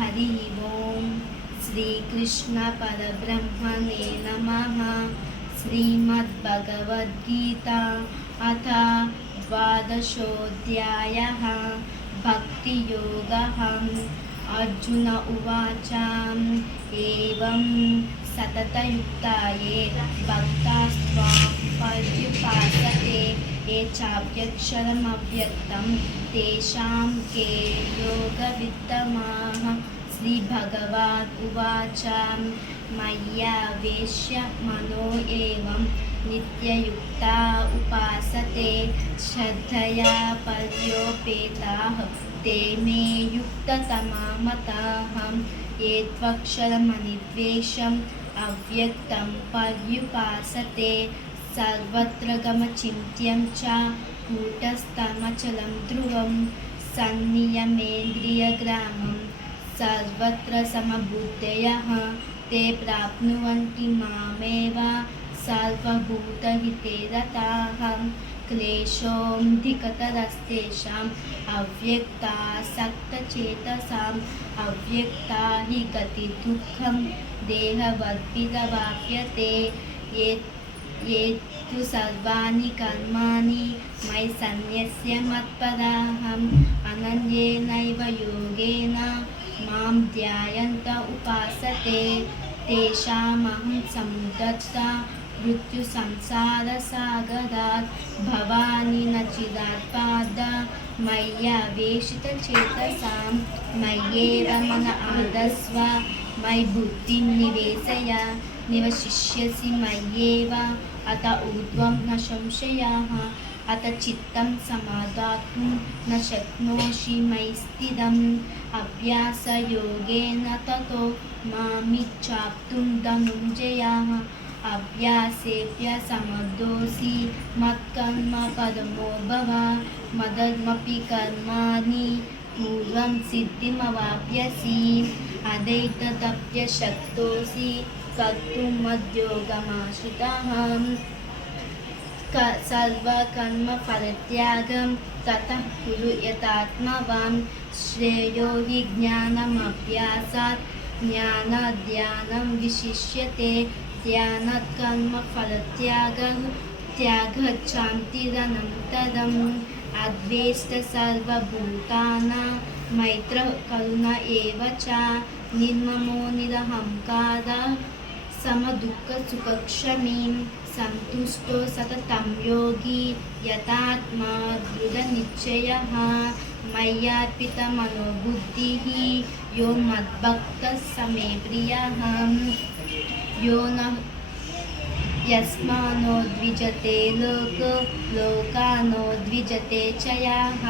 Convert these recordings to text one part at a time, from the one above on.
हरि ओम श्रीकृष्ण परब्रह्मणे नमः। श्रीमद्भगवद्गीता अथ द्वादशोऽध्यायः भक्तियोगः। अर्जुन उवाच एवं सततयुक्ता ये भक्तास्त्वां पर्युपासते ये चाप्यक्षरमव्यक्तं तेषां के योगवित्तमाः। श्रीभगवान् उवाच मय्यावेश्य मनो एवं नित्ययुक्ता उपासते श्रद्धया पर्योपेताः ते मे युक्ततमा मताः। ये त्वक्षरमनिर्देशम् अव्यक्तं पर्युपासते सर्वत्र गमचिन्त्यं च कूटस्थमचलं ध्रुवं सन्नियमेन्द्रियग्रामं सर्वत्र समबुद्धयः ते प्राप्नुवन्ति मामेव सर्वभूतहिते रताः। क्लेशोऽधिकतरस्तेषाम् अव्यक्तासक्तचेतसाम् अव्यक्ता हि गतिर्दुःखं देहवद्भिरवाप्यते। ये तु सर्वाणि कर्माणि मयि सन्न्यस्य मत्पराः अनन्येनैव योगेन मां ध्यायन्त उपासते तेषामहं समुद्धृता मृत्युसंसारसागरात् भवानि न चिरात्पाद मय्यावेशितचेतसां मय्येव मन आदस्व मयि बुद्धिं निवेशय निवशिष्यसि मय्येव अत ऊर्ध्वं न संशयः। अत चित्तं समादातुं न शक्नोषि मयि स्थिरम् अभ्यासयोगेन ततो मामिच्छाप्तुं धनुञ्जयः। अभ्यासेऽभ्यसमर्थोऽसि मत्कर्म परमो भव मदर्मपि कर्माणि पूर्वं सिद्धिमवाप्स्यसि अदैतदप्यशक्तोऽसि कर्तुं मद्योगमाश्रितः। सर्वकर्मफलत्यागं ततः कुरु यथात्मवान् श्रेयो हि ज्ञानमभ्यासात् ज्ञानाद् विशिष्यते। ध्यानात् कर्मफलत्यागः त्यागश्चान्तिरनन्तरम् अद्वेष्ट सर्वभूतानां मैत्रः करुण एव च निर्ममो निरहङ्कारः समदुःखसुखक्षमी सन्तुष्टो सततं योगी यतात्मा दृढनिश्चयः। मय्यार्पितमनोबुद्धिः यो मद्भक्तः स मे प्रियः। यो न यस्मानो द्विजते लोकानो द्विजते च यः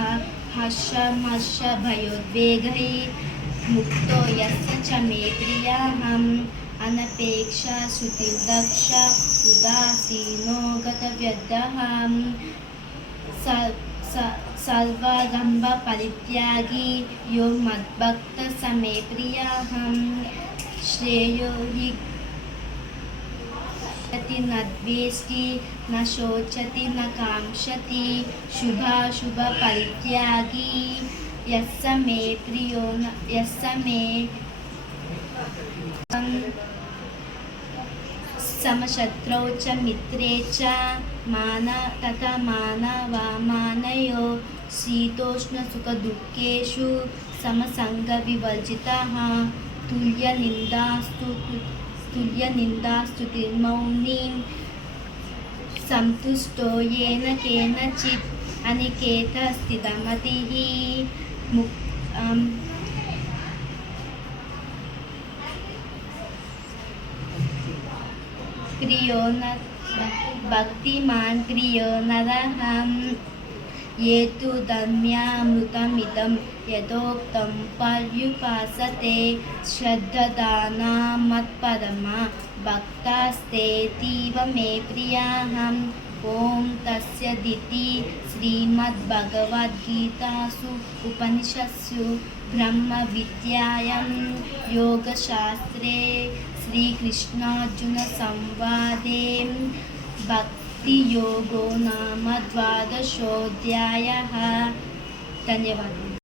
हर्षभयोद्वेगैः मुक्तो यस्य च मे प्रियः। अनपेक्षा श्रुतिर्दक्ष उदासीनो गतव्यर्थः सर्वारम्भपरित्यागी यो मद्भक्तः स मे प्रियः। श्रेयो हि न द्वेष्टि न शोचति न काङ्क्षति शुभाशुभपरित्यागी यस्य मे प्रियो यस्य मे समशत्रौ च मित्रे च तथा मानवामानयो शीतोष्णसुखदुःखेषु समसङ्गविवर्जितः। तुल्यनिन्दास्तुतिर्मौनी सन्तुष्टो येन केनचित् अनिकेतः स्थितमतिः। प्रियो न भक्तिमान् प्रियो नरः ये तु धर्म्यामृतमिदं यथोक्तं पर्युपासते श्रद्धदाना मत्परमा भक्तास्तेऽतीव मे प्रियाः। ॐ तत्सदिति श्रीमद्भगवद्गीतासु उपनिषत्सु ब्रह्मविद्यायां योगशास्त्रे श्रीकृष्णार्जुनसंवादे भक्तियोगो नाम द्वादशोऽध्यायः। धन्यवादः।